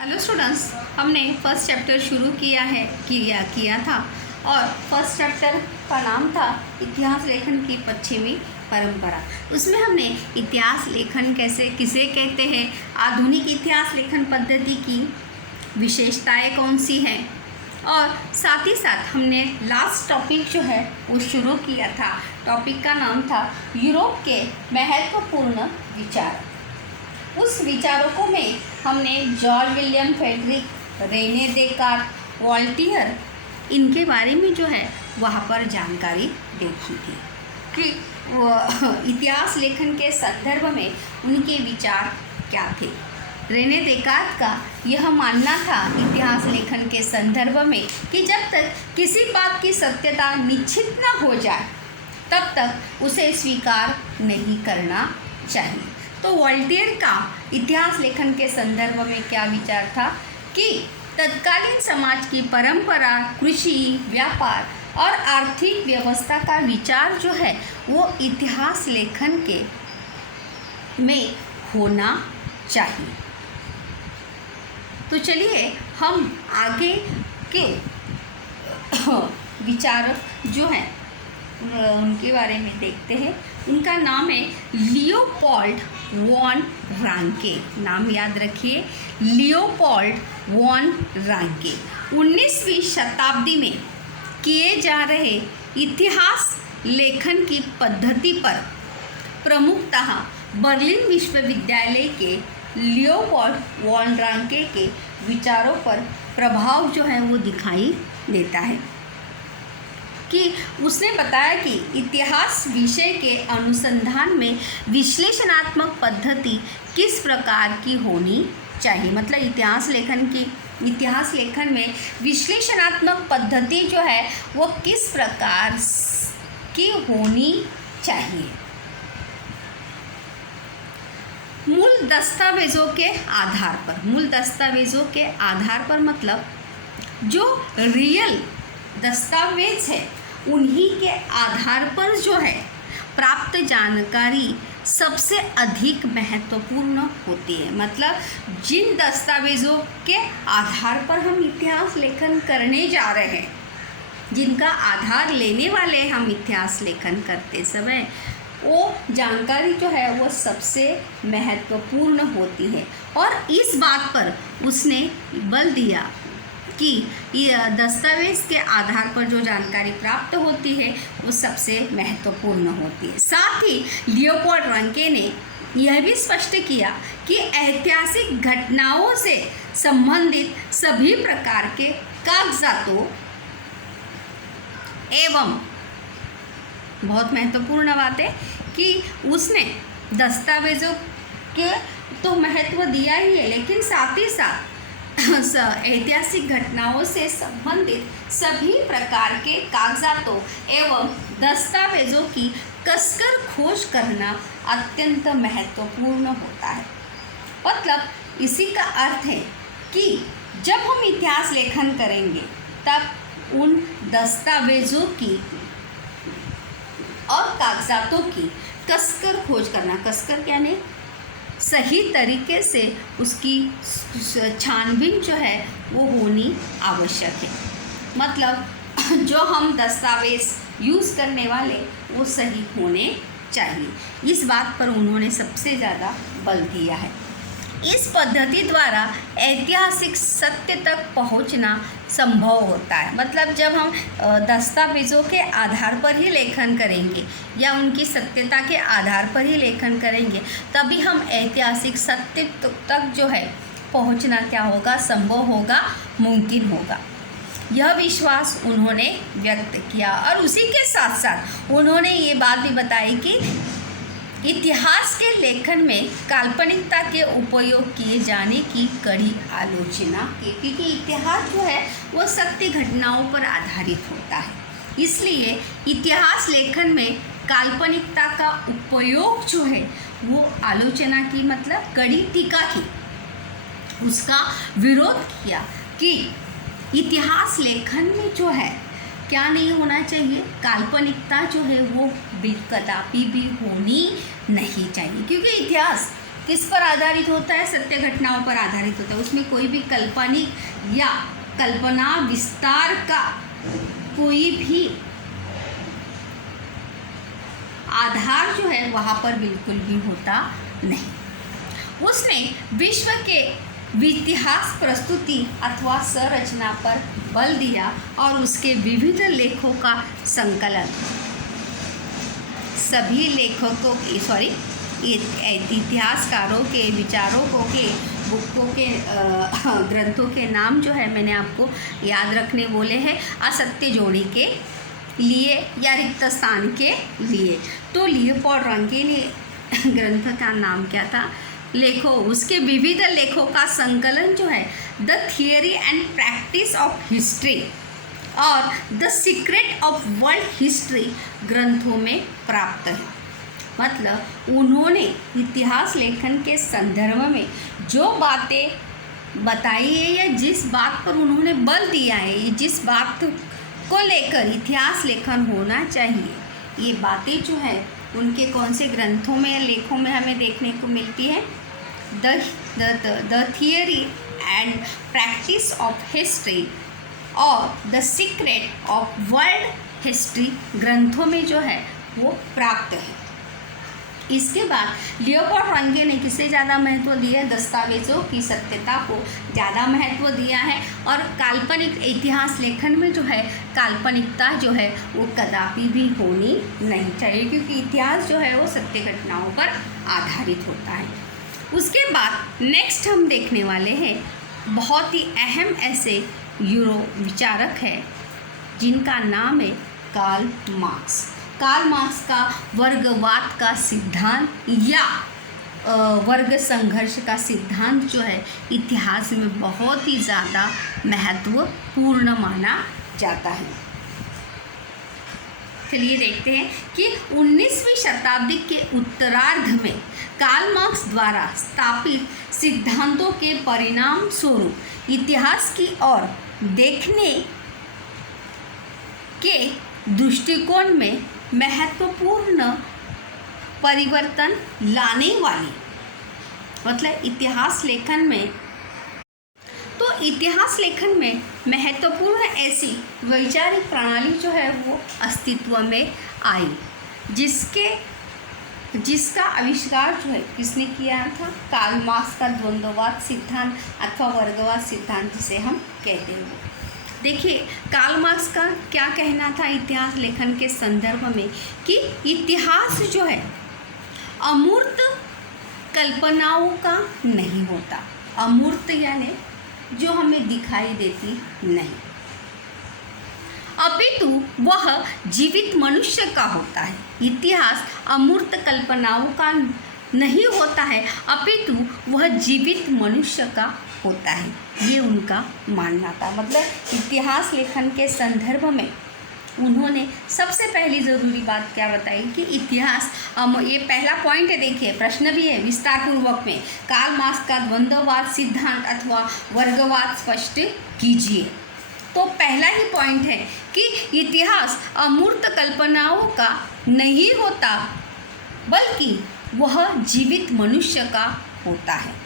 Hello students, हमने first chapter शुरू किया था और फर्स्ट चैप्टर का नाम था इतिहास लेखन की पश्चिमी परंपरा। उसमें हमने इतिहास लेखन किसे कहते हैं, आधुनिक इतिहास लेखन पद्धति की विशेषताएं कौन सी हैं, और साथ ही साथ हमने लास्ट टॉपिक जो है वो शुरू किया था। टॉपिक का नाम था यूरोप के महत्वपूर्ण विचार। उस विचारकों में हमने George William Frederick, Rene Descartes, Voltaire, इनके बारे में जो है वहाँ पर जानकारी देखी थी कि इतिहास लेखन के संदर्भ में उनके विचार क्या थे। रेने देकार्त का यह मानना था इतिहास लेखन के संदर्भ में कि जब तक किसी बात की सत्यता निश्चित न हो जाए तब तक उसे स्वीकार नहीं करना चाहिए। तो वॉल्टियर का इतिहास लेखन के संदर्भ में क्या विचार था कि तत्कालीन समाज की परंपरा, कृषि, व्यापार और आर्थिक व्यवस्था का विचार जो है वो इतिहास लेखन के में होना चाहिए। तो चलिए हम आगे के विचारक जो हैं उनके बारे में देखते हैं। उनका नाम है लियोपोल्ड वॉन रांके। नाम याद रखिए, लियोपोल्ड वॉन रांके। 19वीं शताब्दी में किए जा रहे इतिहास लेखन की पद्धति पर प्रमुखतः बर्लिन विश्वविद्यालय के लियोपोल्ड वॉन रांके के विचारों पर प्रभाव जो है वो दिखाई देता है कि उसने बताया कि इतिहास विषय के अनुसंधान में विश्लेषणात्मक पद्धति किस प्रकार की होनी चाहिए। मतलब इतिहास लेखन में विश्लेषणात्मक पद्धति जो है वो किस प्रकार की होनी चाहिए। मूल दस्तावेज़ों के आधार पर मतलब जो रियल दस्तावेज है उन्हीं के आधार पर जो है प्राप्त जानकारी सबसे अधिक महत्वपूर्ण होती है। मतलब जिन दस्तावेज़ों के आधार पर हम इतिहास लेखन करने जा रहे हैं, जिनका आधार लेने वाले हम इतिहास लेखन करते समय, वो जानकारी जो है वो सबसे महत्वपूर्ण होती है। और इस बात पर उसने बल दिया कि दस्तावेज़ के आधार पर जो जानकारी प्राप्त होती है वो सबसे महत्वपूर्ण होती है। साथ ही लियोपोल्ड रांके ने यह भी स्पष्ट किया कि ऐतिहासिक घटनाओं से संबंधित सभी प्रकार के कागजातों एवं, बहुत महत्वपूर्ण बात है कि उसने दस्तावेज़ों के तो महत्व दिया ही है, लेकिन साथ ही साथ ऐतिहासिक घटनाओं से संबंधित सभी प्रकार के कागजातों एवं दस्तावेज़ों की कसकर खोज करना अत्यंत महत्वपूर्ण होता है। मतलब इसी का अर्थ है कि जब हम इतिहास लेखन करेंगे तब उन दस्तावेज़ों की और कागजातों की कसकर खोज करना, कसकर यानी सही तरीके से उसकी छानबीन जो है वो होनी आवश्यक है। मतलब जो हम दस्तावेज़ यूज़ करने वाले वो सही होने चाहिए। इस बात पर उन्होंने सबसे ज़्यादा बल दिया है। इस पद्धति द्वारा ऐतिहासिक सत्य तक पहुंचना संभव होता है। मतलब जब हम दस्तावेज़ों के आधार पर ही लेखन करेंगे या उनकी सत्यता के आधार पर ही लेखन करेंगे तभी हम ऐतिहासिक सत्य तक जो है पहुंचना क्या होगा, संभव होगा, मुमकिन होगा। यह विश्वास उन्होंने व्यक्त किया और उसी के साथ साथ उन्होंने ये बात भी बताई कि इतिहास के लेखन में काल्पनिकता के उपयोग किए जाने की कड़ी आलोचना की, क्योंकि इतिहास जो है वो सत्य घटनाओं पर आधारित होता है। इसलिए इतिहास लेखन में काल्पनिकता का उपयोग जो है वो आलोचना की, मतलब कड़ी टीका की, उसका विरोध किया कि इतिहास लेखन में जो है क्या नहीं होना चाहिए, काल्पनिकता जो है वो कदापि भी होनी नहीं चाहिए। क्योंकि इतिहास किस पर आधारित होता है? सत्य घटनाओं पर आधारित होता है। उसमें कोई भी काल्पनिक या कल्पना विस्तार का कोई भी आधार जो है वहाँ पर बिल्कुल भी होता नहीं। उसने विश्व के इतिहास प्रस्तुति अथवा संरचना पर बल दिया और उसके विविध लेखों का संकलन सभी लेखकों इतिहासकारों के विचारों के बुकों के ग्रंथों के नाम जो है मैंने आपको याद रखने बोले हैं असत्य जोड़ी के लिए या रिक्त स्थान के लिए। तो लियोपोल्ड रंगे ने ग्रंथ का नाम क्या था? लेखों, उसके विविध लेखों का संकलन जो है the theory and practice of history और the secret of world history ग्रंथों में प्राप्त है। मतलब उन्होंने इतिहास लेखन के संदर्भ में जो बातें बताई है या जिस बात पर उन्होंने बल दिया है, जिस बात को लेकर इतिहास लेखन होना चाहिए, ये बातें जो है उनके कौन से ग्रंथों में लेखों में हमें देखने को मिलती है? The theory and practice of history और the secret of world history ग्रंथों में जो है वो प्राप्त है। इसके बाद लियोपोल्ड रंगे ने किसे ज़्यादा महत्व दिया? दस्तावेज़ों की सत्यता को ज़्यादा महत्व दिया है और काल्पनिक इतिहास लेखन में जो है काल्पनिकता जो है वो कदापि भी होनी नहीं चाहिए, क्योंकि इतिहास जो है वो सत्य घटनाओं पर आधारित होता है। उसके बाद नेक्स्ट हम देखने वाले हैं बहुत ही अहम ऐसे यूरो विचारक है जिनका नाम है कार्ल मार्क्स। कार्ल मार्क्स का वर्गवाद का सिद्धांत या वर्ग संघर्ष का सिद्धांत जो है इतिहास में बहुत ही ज़्यादा महत्वपूर्ण माना जाता है। चलिए देखते हैं कि 19वीं शताब्दी के उत्तरार्ध में कार्ल मार्क्स द्वारा स्थापित सिद्धांतों के परिणाम स्वरूप इतिहास की ओर देखने के दृष्टिकोण में महत्वपूर्ण परिवर्तन लाने वाली, मतलब इतिहास लेखन में, तो इतिहास लेखन में महत्वपूर्ण ऐसी वैचारिक प्रणाली जो है वो अस्तित्व में आई, जिसका आविष्कार जो है किसने किया था? कार्ल मार्क्स का द्वंद्ववाद सिद्धांत अथवा वर्गवाद सिद्धांत जिसे हम कहते हैं। देखिए कार्ल मार्क्स का क्या कहना था इतिहास लेखन के संदर्भ में कि इतिहास जो है अमूर्त कल्पनाओं का नहीं होता। अमूर्त यानी जो हमें दिखाई देती नहीं, अपितु वह जीवित मनुष्य का होता है। इतिहास अमूर्त कल्पनाओं का नहीं होता है, अपितु वह जीवित मनुष्य का होता है, ये उनका मानना था। मतलब इतिहास लेखन के संदर्भ में उन्होंने सबसे पहली ज़रूरी बात क्या बताई कि इतिहास, ये पहला पॉइंट है, देखिए प्रश्न भी है विस्तार पूर्वक में, कार्ल मार्क्स का द्वंद्ववाद सिद्धांत अथवा वर्गवाद स्पष्ट कीजिए। तो पहला ही पॉइंट है कि इतिहास अमूर्त कल्पनाओं का नहीं होता, बल्कि वह जीवित मनुष्य का होता है।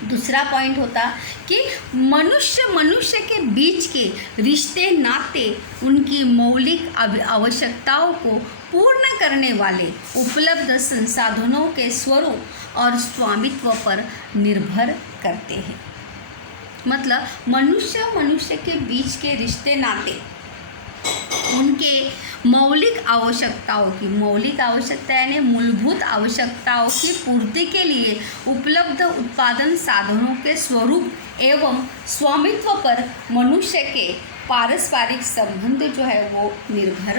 दूसरा पॉइंट होता कि मनुष्य के बीच के रिश्ते नाते उनकी मौलिक आवश्यकताओं को पूर्ण करने वाले उपलब्ध संसाधनों के स्वरूप और स्वामित्व पर निर्भर करते हैं। मतलब मनुष्य के बीच के रिश्ते नाते उनके मौलिक आवश्यकता यानी मूलभूत आवश्यकताओं की पूर्ति के लिए उपलब्ध उत्पादन साधनों के स्वरूप एवं स्वामित्व पर मनुष्य के पारस्परिक संबंध जो है वो निर्भर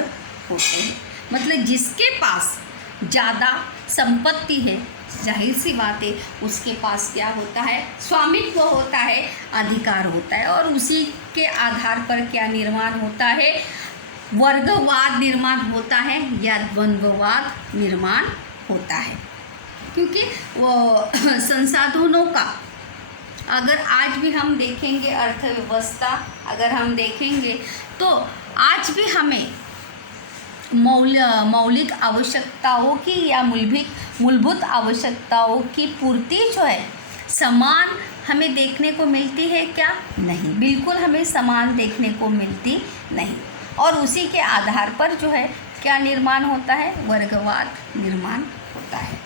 होते हैं। मतलब जिसके पास ज़्यादा संपत्ति है, जाहिर सी बात है उसके पास क्या होता है? स्वामित्व होता है, अधिकार होता है, और उसी के आधार पर क्या निर्माण होता है? वर्गवाद निर्माण होता है या द्वंद्ववाद निर्माण होता है। क्योंकि वो संसाधनों का अगर आज भी हम देखेंगे, अर्थव्यवस्था अगर हम देखेंगे तो आज भी हमें मौलिक आवश्यकताओं की या मूलभूत आवश्यकताओं की पूर्ति जो है समान हमें देखने को मिलती है क्या? नहीं, बिल्कुल हमें समान देखने को मिलती नहीं। और उसी के आधार पर जो है क्या निर्माण होता है? वर्गवाद निर्माण होता है।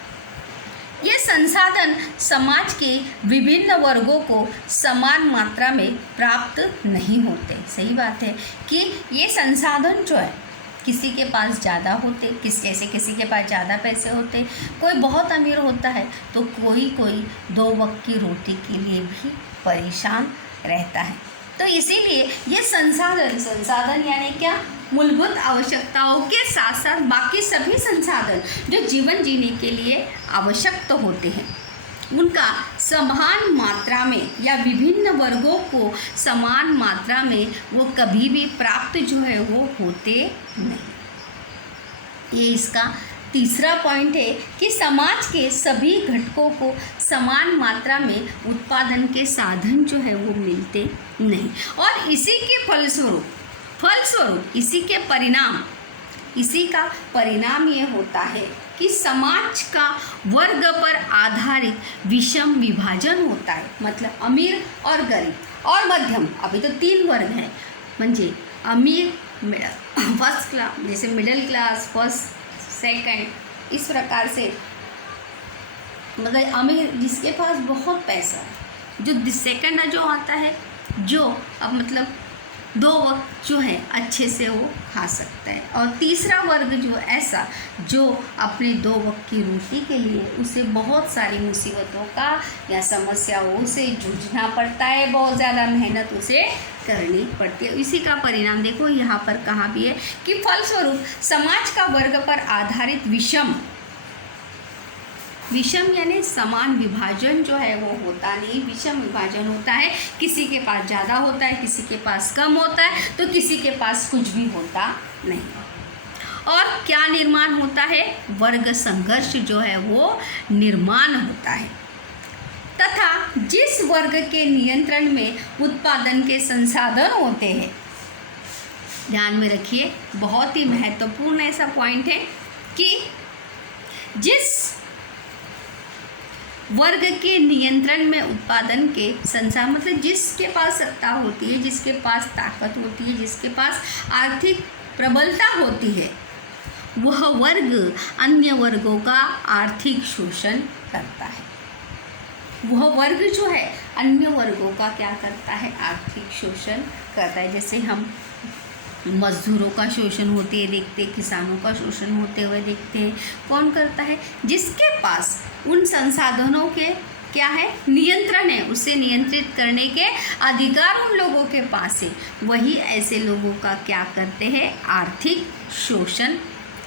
ये संसाधन समाज के विभिन्न वर्गों को समान मात्रा में प्राप्त नहीं होते। सही बात है कि ये संसाधन जो है किसी के पास ज़्यादा होते, किसी के पास ज़्यादा पैसे होते, कोई बहुत अमीर होता है तो कोई 2 वक्त की रोटी के लिए भी परेशान रहता है। तो इसीलिए ये संसाधन यानी क्या? मूलभूत आवश्यकताओं के साथ साथ बाकी सभी संसाधन जो जीवन जीने के लिए आवश्यक तो होते हैं, उनका समान मात्रा में या विभिन्न वर्गों को समान मात्रा में वो कभी भी प्राप्त जो है वो होते नहीं। ये इसका तीसरा पॉइंट है कि समाज के सभी घटकों को समान मात्रा में उत्पादन के साधन जो है वो मिलते नहीं। और इसी के फलस्वरूप इसी का परिणाम ये होता है कि समाज का वर्ग पर आधारित विषम विभाजन होता है। मतलब अमीर और गरीब और मध्यम, अभी तो 3 वर्ग हैं, म्हणजे अमीर, फर्स्ट क्लास, जैसे मिडिल क्लास, फर्स्ट, सेकंड, इस प्रकार से। मतलब अमीर जिसके पास बहुत पैसा है, जो सेकंड जो आता है, जो अब मतलब 2 वक्त जो है अच्छे से वो खा सकता है, और तीसरा वर्ग जो ऐसा जो अपने 2 वक्त की रोटी के लिए उसे बहुत सारी मुसीबतों का या समस्याओं से जूझना पड़ता है, बहुत ज़्यादा मेहनत उसे करनी पड़ती है। इसी का परिणाम देखो यहाँ पर कहा भी है कि फलस्वरूप समाज का वर्ग पर आधारित विषम यानी समान विभाजन जो है वो होता नहीं, विषम विभाजन होता है। किसी के पास ज़्यादा होता है, किसी के पास कम होता है, तो किसी के पास कुछ भी होता नहीं। और क्या निर्माण होता है? वर्ग संघर्ष जो है वो निर्माण होता है, तथा जिस वर्ग के नियंत्रण में उत्पादन के संसाधन होते हैं, ध्यान में रखिए, बहुत ही महत्वपूर्ण ऐसा पॉइंट है कि जिस वर्ग के नियंत्रण में उत्पादन के संसाधन, मतलब जिसके पास सत्ता होती है, जिसके पास ताकत होती है, जिसके पास आर्थिक प्रबलता होती है, वह वर्ग अन्य वर्गों का आर्थिक शोषण करता है। वह वर्ग जो है अन्य वर्गों का क्या करता है? आर्थिक शोषण करता है। जैसे हम मजदूरों का शोषण होते हुए देखते, किसानों का शोषण होते हुए देखते हैं। कौन करता है? जिसके पास उन संसाधनों के क्या है? नियंत्रण है, उसे नियंत्रित करने के अधिकार उन लोगों के पास है, वही ऐसे लोगों का क्या करते हैं? आर्थिक शोषण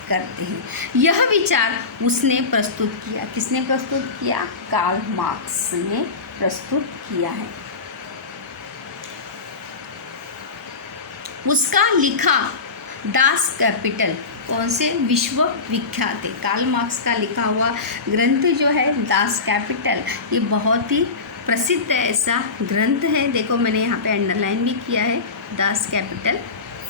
करते हैं। यह विचार उसने प्रस्तुत किया। किसने प्रस्तुत किया? कार्ल मार्क्स ने प्रस्तुत किया है। उसका लिखा दास कैपिटल कौन से विश्व विख्यात है? कार्ल मार्क्स का लिखा हुआ ग्रंथ जो है दास कैपिटल, ये बहुत ही प्रसिद्ध ऐसा ग्रंथ है। देखो मैंने यहाँ पे अंडरलाइन भी किया है, दास कैपिटल,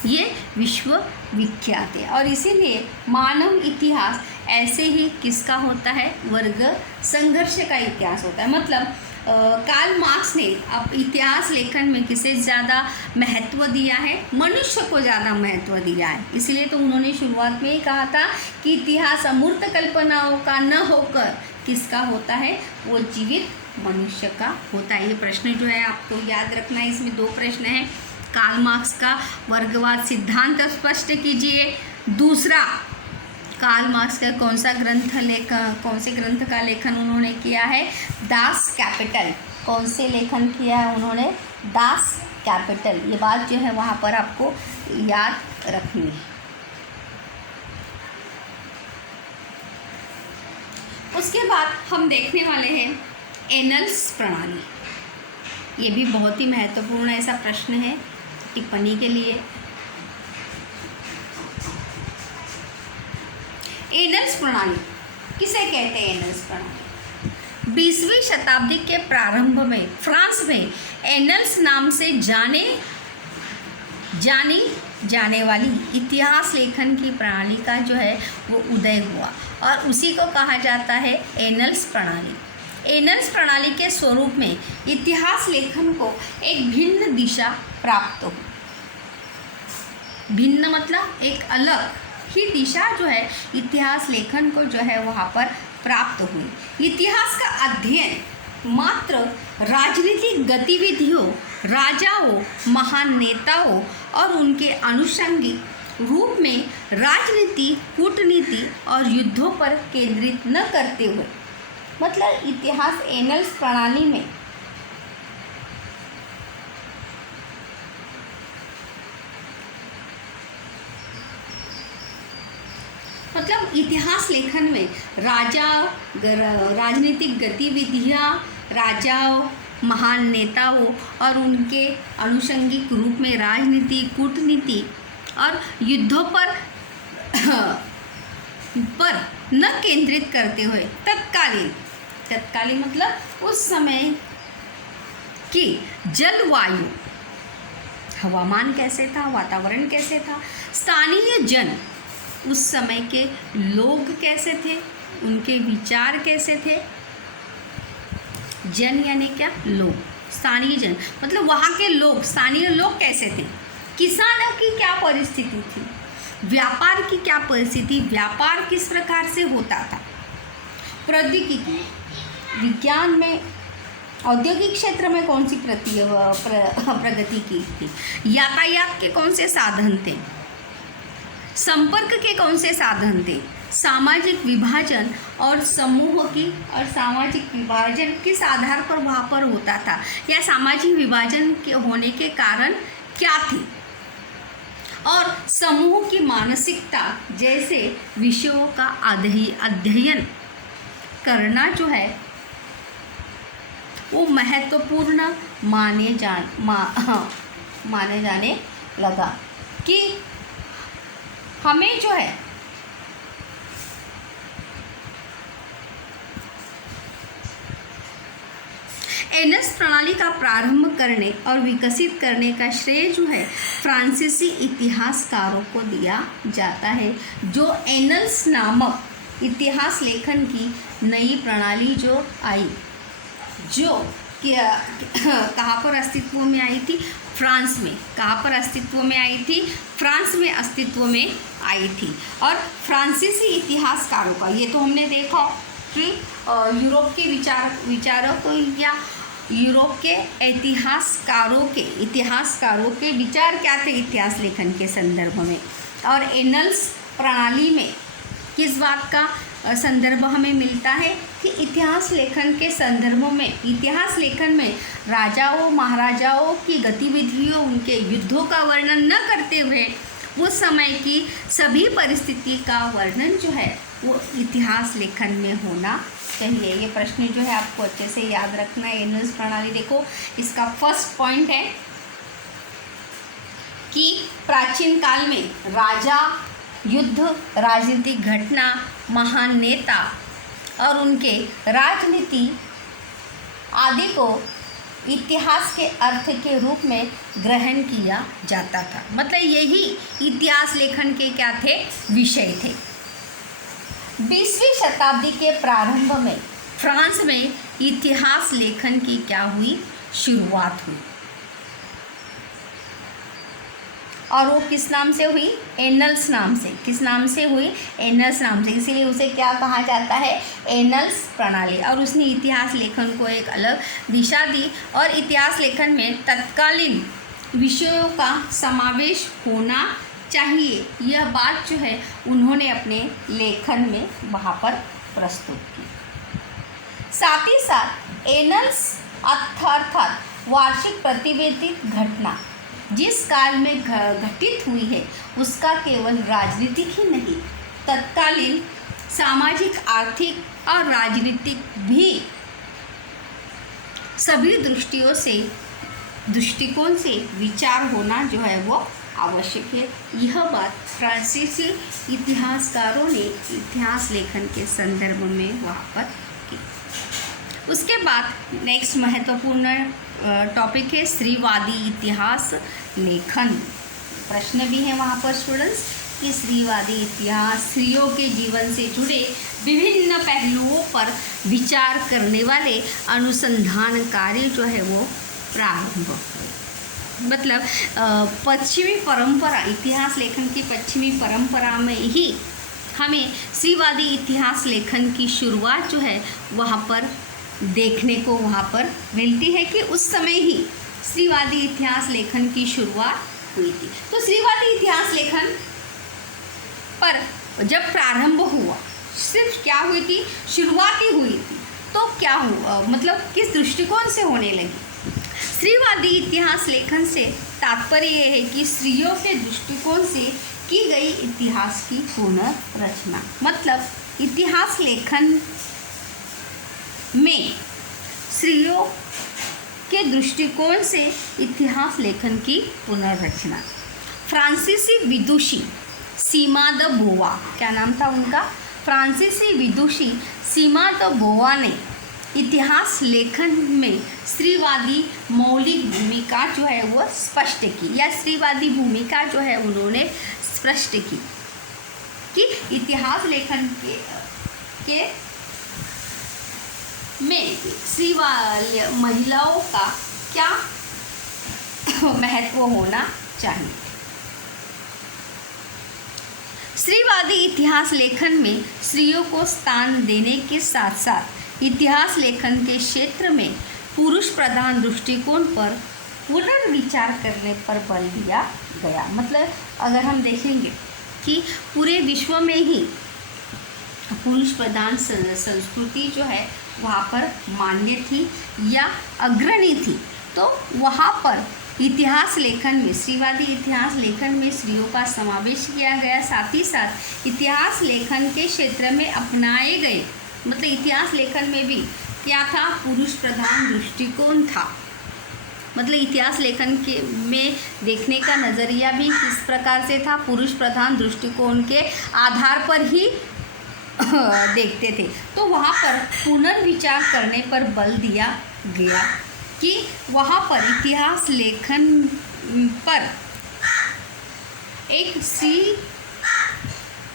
ये विश्व विख्यात है। और इसीलिए मानव इतिहास ऐसे ही किसका होता है? वर्ग संघर्ष का इतिहास होता है। मतलब कार्ल मार्क्स ने अब इतिहास लेखन में किसे ज़्यादा महत्व दिया है? मनुष्य को ज़्यादा महत्व दिया है। इसलिए तो उन्होंने शुरुआत में ही कहा था कि इतिहास अमूर्त कल्पनाओं का न होकर किसका होता है? वो जीवित मनुष्य का होता है। ये प्रश्न जो है आपको याद रखना है, इसमें 2 प्रश्न हैं। कार्ल मार्क्स का वर्गवाद सिद्धांत स्पष्ट कीजिए। दूसरा, कार्ल मार्क्स का कौन से ग्रंथ का लेखन उन्होंने किया है? Das Kapital. कौन से लेखन किया है उन्होंने? Das Kapital. ये बात जो है वहाँ पर आपको याद रखनी है। उसके बाद हम देखने वाले हैं एनल्स प्रणाली। ये भी बहुत ही महत्वपूर्ण ऐसा प्रश्न है टिप्पणी के लिए। एनल्स प्रणाली किसे कहते हैं? एनल्स प्रणाली 20वीं शताब्दी के प्रारंभ में फ्रांस में एनल्स नाम से जानी जाने वाली इतिहास लेखन की प्रणाली का जो है वो उदय हुआ और उसी को कहा जाता है एनल्स प्रणाली। एनल्स प्रणाली के स्वरूप में इतिहास लेखन को एक भिन्न दिशा प्राप्त हुई। भिन्न मतलब एक अलग ही दिशा जो है इतिहास लेखन को जो है वहाँ पर प्राप्त हुई। इतिहास का अध्ययन मात्र राजनीतिक गतिविधियों, राजाओं, महान नेताओं और उनके अनुषंगिक रूप में राजनीति, कूटनीति और युद्धों पर केंद्रित न करते हुए, मतलब इतिहास एनल्स प्रणाली में मतलब इतिहास लेखन में राजनीतिक गतिविधियाँ, राजाओं, महान नेताओं और उनके अनुषंगिक रूप में राजनीति, कूटनीति और युद्धों पर न केंद्रित करते हुए तत्कालीन मतलब उस समय की जलवायु, हवामान कैसे था, वातावरण कैसे था, स्थानीय जन, उस समय के लोग कैसे थे, उनके विचार कैसे थे। जन यानी क्या? लोग। स्थानीय जन मतलब वहाँ के लोग, स्थानीय लोग कैसे थे, किसानों की क्या परिस्थिति थी, व्यापार की क्या परिस्थिति, व्यापार किस प्रकार से होता था, प्रौद्योगिकी, विज्ञान में, औद्योगिक क्षेत्र में कौन सी प्रगति की थी, यातायात के कौन से साधन थे, संपर्क के कौन से साधन थे, सामाजिक विभाजन और समूह की और सामाजिक विभाजन किस आधार पर वहाँ पर होता था, या सामाजिक विभाजन के होने के कारण क्या थे, और समूह की मानसिकता जैसे विषयों का अध्ययन करना जो है वो महत्वपूर्ण माने जाने लगा कि हमें जो है एनल्स प्रणाली का प्रारंभ करने और विकसित करने का श्रेय जो है फ्रांसीसी इतिहासकारों को दिया जाता है, जो एनल्स नामक इतिहास लेखन की नई प्रणाली जो आई, जो कहाँ पर अस्तित्व में आई थी, फ्रांस में। कहाँ पर अस्तित्व में आई थी? फ्रांस में अस्तित्व में आई थी। और फ्रांसीसी इतिहासकारों का, ये तो हमने देखा कि यूरोप के विचारों को या यूरोप के इतिहासकारों के विचार क्या थे इतिहास लेखन के संदर्भ में, और एनल्स प्रणाली में किस बात का संदर्भ हमें मिलता है कि इतिहास लेखन के संदर्भ में, इतिहास लेखन में राजाओं, महाराजाओं की गतिविधियों, उनके युद्धों का वर्णन न करते हुए उस समय की सभी परिस्थिति का वर्णन जो है वो इतिहास लेखन में होना चाहिए। ये प्रश्न जो है आपको अच्छे से याद रखना है। एनल्स प्रणाली देखो, इसका फर्स्ट पॉइंट है कि प्राचीन काल में राजा, युद्ध, राजनीतिक घटना, महान नेता और उनके राजनीति आदि को इतिहास के अर्थ के रूप में ग्रहण किया जाता था। मतलब यही इतिहास लेखन के क्या थे? विषय थे। 20वीं शताब्दी के प्रारंभ में फ्रांस में इतिहास लेखन की क्या हुई? शुरुआत हुई। और वो किस नाम से हुई? एनल्स नाम से। किस नाम से हुई? एनल्स नाम से। इसीलिए उसे क्या कहा जाता है? एनल्स प्रणाली। और उसने इतिहास लेखन को एक अलग दिशा दी और इतिहास लेखन में तत्कालीन विषयों का समावेश होना चाहिए, यह बात जो है उन्होंने अपने लेखन में वहाँ पर प्रस्तुत की। साथ ही साथ एनल्स अर्थात वार्षिक प्रतिवेदित घटना जिस काल में घटित हुई है उसका केवल राजनीतिक ही नहीं, तत्कालीन सामाजिक, आर्थिक और राजनीतिक भी सभी दृष्टिकोण से विचार होना जो है वो आवश्यक है। यह बात फ्रांसीसी इतिहासकारों ने इतिहास लेखन के संदर्भ में वहाँ पर की। उसके बाद नेक्स्ट महत्वपूर्ण टॉपिक है स्त्रीवादी इतिहास लेखन। प्रश्न भी है वहाँ पर स्टूडेंट्स कि स्त्रीवादी इतिहास स्त्रियों के जीवन से जुड़े विभिन्न पहलुओं पर विचार करने वाले अनुसंधान कार्य जो है वो प्रारंभ हुए। मतलब पश्चिमी परंपरा, इतिहास लेखन की पश्चिमी परंपरा में ही हमें स्त्रीवादी इतिहास लेखन की शुरुआत जो है वहाँ पर देखने को वहाँ पर मिलती है कि उस समय ही स्त्रीवादी इतिहास लेखन की शुरुआत हुई थी। तो स्त्रीवादी इतिहास लेखन पर जब प्रारंभ हुआ, सिर्फ क्या हुई थी, शुरुआत ही हुई थी, तो क्या हुआ, मतलब किस दृष्टिकोण से होने लगी। स्त्रीवादी इतिहास लेखन से तात्पर्य यह है कि स्त्रियों के दृष्टिकोण से की गई इतिहास की पुनर्रचना। मतलब इतिहास लेखन में स्त्रियों के दृष्टिकोण से इतिहास लेखन की पुनर्रचना। फ्रांसीसी विदुषी सीमा द बोवा, क्या नाम था उनका, फ्रांसीसी विदुषी सीमा द बोवा ने इतिहास लेखन में स्त्रीवादी मौलिक भूमिका जो है वो स्पष्ट की, या स्त्रीवादी भूमिका जो है उन्होंने स्पष्ट की कि इतिहास लेखन के में महिलाओं का क्या महत्व होना चाहिए। स्त्रीवादी इतिहास लेखन में स्त्रियों को स्थान देने के साथ साथ इतिहास लेखन के क्षेत्र में पुरुष प्रधान दृष्टिकोण पर पुनर्विचार करने पर बल दिया गया। मतलब अगर हम देखेंगे कि पूरे विश्व में ही पुरुष प्रधान संस्कृति जो है वहाँ पर मान्य थी या अग्रणी थी, तो वहाँ पर इतिहास लेखन में, स्त्रीवादी इतिहास लेखन में स्त्रियों का समावेश किया गया। साथ ही साथ इतिहास लेखन के क्षेत्र में अपनाए गए, मतलब इतिहास लेखन में भी क्या था, पुरुष प्रधान दृष्टिकोण था। मतलब इतिहास लेखन के में देखने का नज़रिया भी किस प्रकार से था, पुरुष प्रधान दृष्टिकोण के आधार पर ही देखते थे। तो वहाँ पर पुनर्विचार करने पर बल दिया गया कि वहाँ पर इतिहास लेखन पर एक स्त्री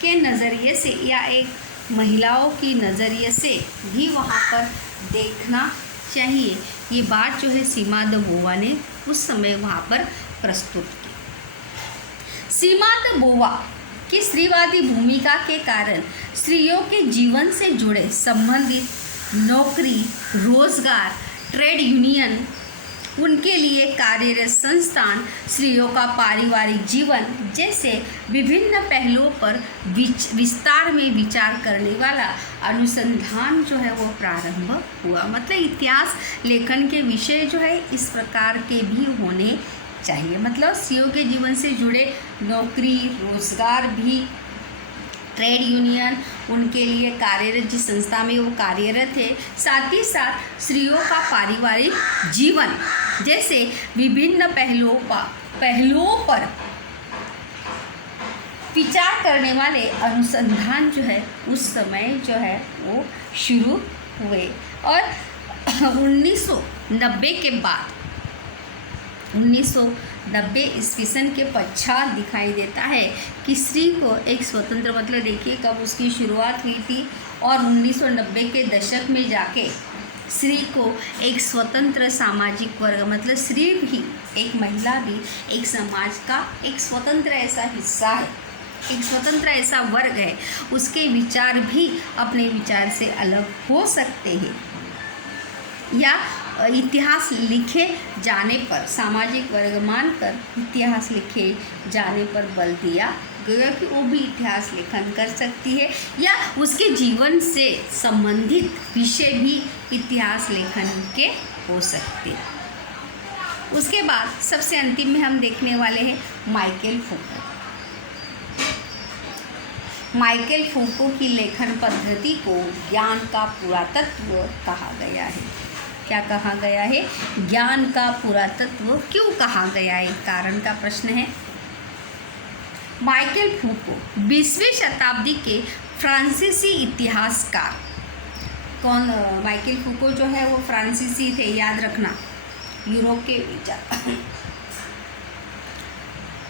के नज़रिए से या एक महिलाओं की नज़रिए से भी वहाँ पर देखना चाहिए। ये बात जो है सीमा द बोवा ने उस समय वहाँ पर प्रस्तुत की। सीमा द बोवा की स्त्रीवादी भूमिका के कारण स्त्रियों के जीवन से जुड़े संबंधित नौकरी, रोजगार, ट्रेड यूनियन, उनके लिए कार्यरत संस्थान, स्त्रियों का पारिवारिक जीवन जैसे विभिन्न पहलुओं पर विस्तार में विचार करने वाला अनुसंधान जो है वो प्रारंभ हुआ। मतलब इतिहास लेखन के विषय जो है इस प्रकार के भी होने चाहिए। मतलब स्त्रियों के जीवन से जुड़े नौकरी, रोजगार भी, ट्रेड यूनियन, उनके लिए कार्यरत जिस संस्था में वो कार्यरत है, साथ ही साथ स्त्रियों का पारिवारिक जीवन जैसे विभिन्न पहलुओं पर विचार करने वाले अनुसंधान जो है उस समय जो है वो शुरू हुए। और 1990 के बाद 1990 ईस्वी सन के पश्चात दिखाई देता है कि स्त्री को एक स्वतंत्र, मतलब देखिए कब उसकी शुरुआत हुई थी, और 1990 के दशक में जाके स्त्री को एक स्वतंत्र सामाजिक वर्ग, मतलब स्त्री भी, एक महिला भी एक समाज का एक स्वतंत्र ऐसा हिस्सा है, एक स्वतंत्र ऐसा वर्ग है, उसके विचार भी अपने विचार से अलग हो सकते हैं। या इतिहास लिखे जाने पर, सामाजिक वर्ग मानकर इतिहास लिखे जाने पर बल दिया गया कि वो भी इतिहास लेखन कर सकती है, या उसके जीवन से संबंधित विषय भी इतिहास लेखन के हो सकते हैं। उसके बाद सबसे अंतिम में हम देखने वाले हैं माइकेल फूको। माइकेल फूको की लेखन पद्धति को ज्ञान का पुरातत्व कहा गया है। क्या कहा गया है? ज्ञान का पुरातत्व क्यों कहा गया है? कारण का प्रश्न है। माइकेल फूको 20वीं शताब्दी के फ्रांसीसी इतिहासकार। कौन? माइकेल फूको जो है वो फ्रांसीसी थे, याद रखना, यूरोप के विचार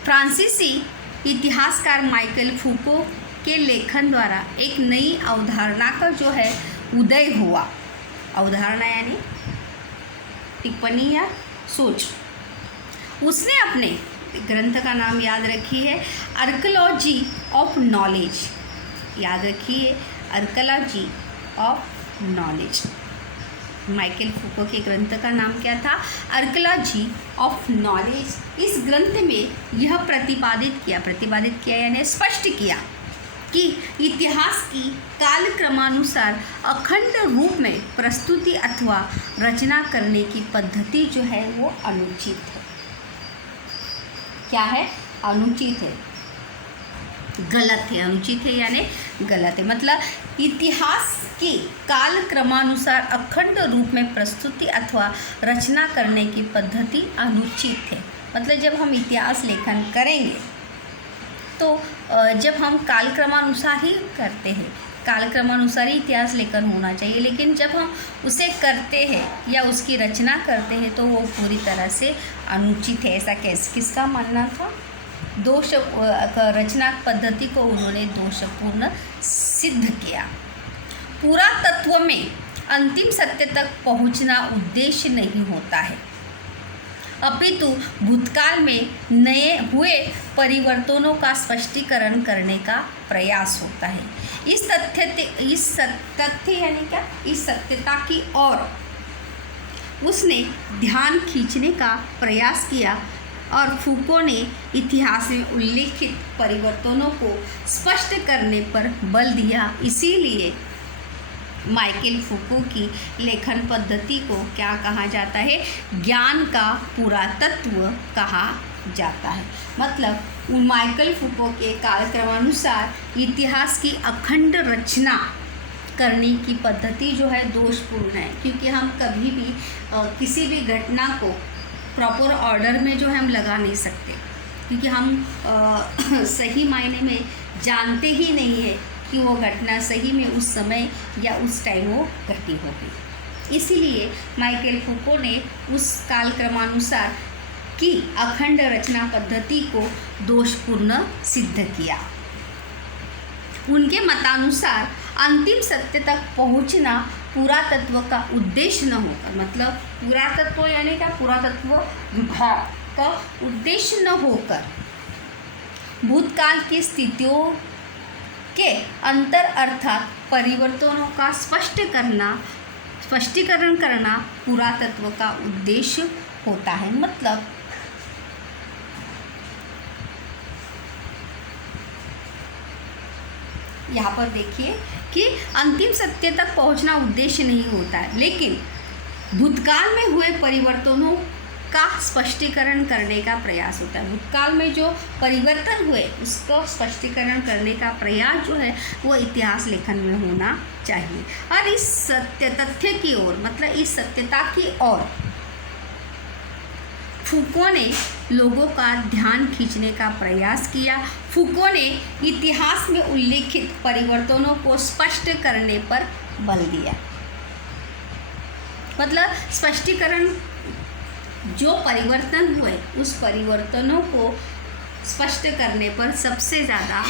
फ्रांसीसी इतिहासकार माइकल फूको के लेखन द्वारा एक नई अवधारणा का जो है उदय हुआ। अवधारणा यानी टिप्पणी या सोच। उसने अपने ग्रंथ का नाम याद रखिए, आर्कियोलॉजी ऑफ नॉलेज। याद रखिए, आर्कियोलॉजी ऑफ नॉलेज। माइकल फूको के ग्रंथ का नाम क्या था? Archaeology of knowledge. इस ग्रंथ में यह प्रतिपादित किया यानी स्पष्ट किया कि इतिहास की कालक्रमानुसार अखंड रूप में प्रस्तुति अथवा रचना करने की पद्धति जो है वो अनुचित है। क्या है? अनुचित है, गलत है। अनुचित है यानी गलत है, मतलब इतिहास की कालक्रमानुसार अखंड रूप में प्रस्तुति अथवा रचना करने की पद्धति अनुचित है। मतलब जब हम इतिहास लेखन करेंगे तो जब हम कालक्रमानुसार ही करते हैं, कालक्रमानुसार ही इतिहास लेखन होना चाहिए, लेकिन जब हम उसे करते हैं या उसकी रचना करते हैं तो वो पूरी तरह से अनुचित है। ऐसा किसका मानना था? रचना पद्धति को उन्होंने दोषपूर्ण सिद्ध किया। पुरातत्व में अंतिम सत्य तक पहुंचना उद्देश्य नहीं होता है, अपितु भूतकाल में नए हुए परिवर्तनों का स्पष्टीकरण करने का प्रयास होता है। इस तथ्य यानी क्या? इस सत्यता की ओर उसने ध्यान खींचने का प्रयास किया और फूको ने इतिहास में उल्लिखित परिवर्तनों को स्पष्ट करने पर बल दिया। इसीलिए माइकल फूको की लेखन पद्धति को क्या कहा जाता है? ज्ञान का पुरातत्व कहा जाता है। मतलब माइकल फूको के कालक्रमानुसार इतिहास की अखंड रचना करने की पद्धति जो है दोषपूर्ण है, क्योंकि हम कभी भी किसी भी घटना को प्रॉपर ऑर्डर में जो है हम लगा नहीं सकते, क्योंकि हम सही मायने में जानते ही नहीं है कि वो घटना सही में उस समय या उस टाइम वो घटी होगी। इसीलिए माइकल फूको ने उस कालक्रमानुसार की अखंड रचना पद्धति को दोषपूर्ण सिद्ध किया। उनके मतानुसार अंतिम सत्य तक पहुंचना पुरातत्व का उद्देश्य न होकर, मतलब पुरातत्व यानी क्या? पुरातत्व विभाग का उद्देश्य न होकर भूतकाल की स्थितियों के अंतर अर्थात परिवर्तनों का स्पष्टीकरण करना पुरातत्व का उद्देश्य होता है। मतलब यहाँ पर देखिए कि अंतिम सत्य तक पहुँचना उद्देश्य नहीं होता है, लेकिन भूतकाल में हुए परिवर्तनों का स्पष्टीकरण करने का प्रयास होता है। भूतकाल में जो परिवर्तन हुए उसको स्पष्टीकरण करने का प्रयास जो है वो इतिहास लेखन में होना चाहिए। और इस तथ्य की ओर, मतलब इस सत्यता की ओर फूको ने लोगों का ध्यान खींचने का प्रयास किया। फूको ने इतिहास में उल्लिखित परिवर्तनों को स्पष्ट करने पर बल दिया। मतलब स्पष्टीकरण, जो परिवर्तन हुए उस परिवर्तनों को स्पष्ट करने पर सबसे ज़्यादा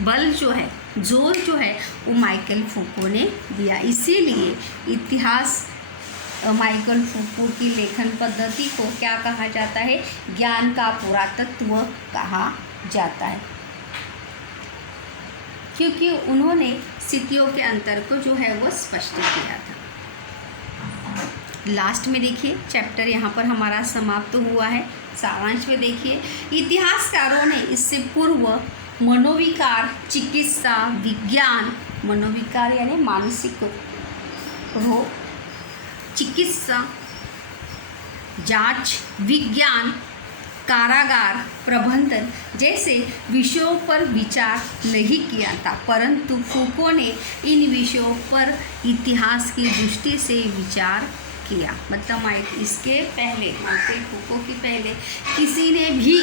बल जो है, जोर जो है वो माइकल फूको ने दिया। इसीलिए इतिहास माइकल फूको की लेखन पद्धति को क्या कहा जाता है? ज्ञान का पुरातत्व कहा जाता है, क्योंकि उन्होंने स्थितियों के अंतर को जो है वो स्पष्ट किया था। लास्ट में देखिए चैप्टर यहाँ पर हमारा समाप्त हुआ है। सारांश में देखिए, इतिहासकारों ने इससे पूर्व मनोविकार, चिकित्सा विज्ञान, मनोविकार यानी मानसिक रोग, चिकित्सा, जांच विज्ञान, कारागार प्रबंधन जैसे विषयों पर विचार नहीं किया था, परंतु फूको ने इन विषयों पर इतिहास की दृष्टि से विचार किया। मतलब इसके पहले, माइकल फूको के पहले किसी ने भी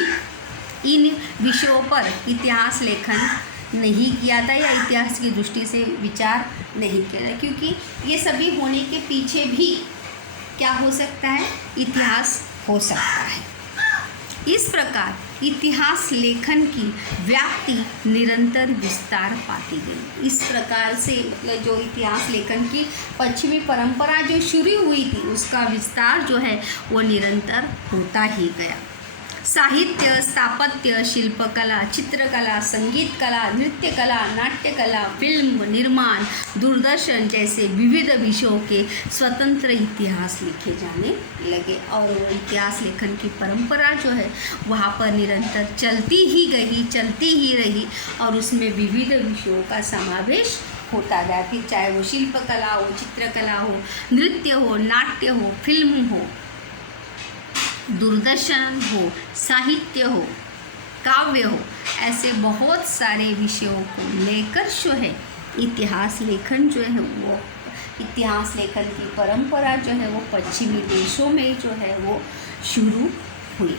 इन विषयों पर इतिहास लेखन नहीं किया था या इतिहास की दृष्टि से विचार नहीं किया था, क्योंकि ये सभी होने के पीछे भी क्या हो सकता है? इतिहास हो सकता है। इस प्रकार इतिहास लेखन की व्याप्ति निरंतर विस्तार पाती गई। इस प्रकार से मतलब जो इतिहास लेखन की पश्चिमी परंपरा जो शुरू हुई थी उसका विस्तार जो है वो निरंतर होता ही गया। साहित्य, स्थापत्य, शिल्पकला, चित्रकला, संगीत कला, नृत्य कला, नाट्य कला, फिल्म निर्माण, दूरदर्शन जैसे विविध विषयों के स्वतंत्र इतिहास लिखे जाने लगे और वो इतिहास लेखन की परंपरा जो है वहाँ पर निरंतर चलती ही रही और उसमें विविध विषयों का समावेश होता गया। फिर चाहे वो शिल्पकला हो, चित्रकला हो, नृत्य हो, नाट्य हो, फिल्म हो, दूरदर्शन हो, साहित्य हो, काव्य हो, ऐसे बहुत सारे विषयों को लेकर जो है इतिहास लेखन जो है वो इतिहास लेखन की परंपरा जो है वो पश्चिमी देशों में जो है वो शुरू हुई।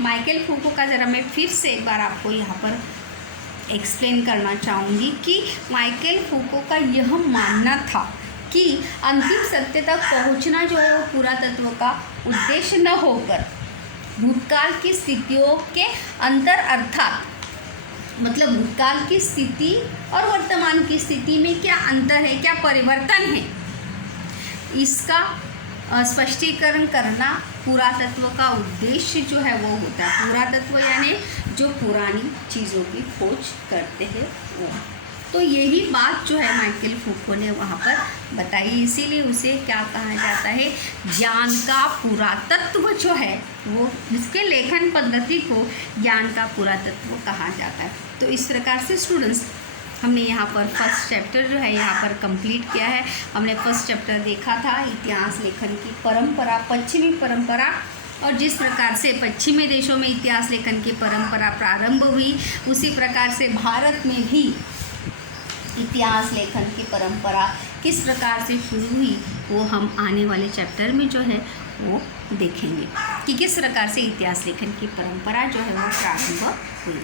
माइकल फूको का ज़रा मैं फिर से एक बार आपको यहाँ पर एक्सप्लेन करना चाहूँगी कि माइकल फूको का यह मानना था कि अंतिम सत्य तक पहुंचना जो है वो पुरातत्व का उद्देश्य न होकर भूतकाल की स्थितियों के अंतर अर्थात मतलब भूतकाल की स्थिति और वर्तमान की स्थिति में क्या अंतर है, क्या परिवर्तन है, इसका स्पष्टीकरण करना पुरातत्व का उद्देश्य जो है वो होता है। पुरातत्व यानी जो पुरानी चीज़ों की खोज करते हैं वो। तो यही बात जो है माइकल फूको ने वहाँ पर बताई, इसीलिए उसे क्या कहा जाता है, ज्ञान का पुरातत्व जो है वो, इसके लेखन पद्धति को ज्ञान का पुरातत्व कहा जाता है। तो इस प्रकार से स्टूडेंट्स हमने यहाँ पर फर्स्ट चैप्टर जो है यहाँ पर कंप्लीट किया है। हमने फर्स्ट चैप्टर देखा था इतिहास लेखन की परंपरा, पश्चिमी परंपरा, और जिस प्रकार से पश्चिमी देशों में इतिहास लेखन की परंपरा प्रारंभ हुई उसी प्रकार से भारत में भी इतिहास लेखन की परंपरा किस प्रकार से शुरू हुई वो हम आने वाले चैप्टर में जो है वो देखेंगे कि किस प्रकार से इतिहास लेखन की परंपरा जो है वो प्रारंभ हुई।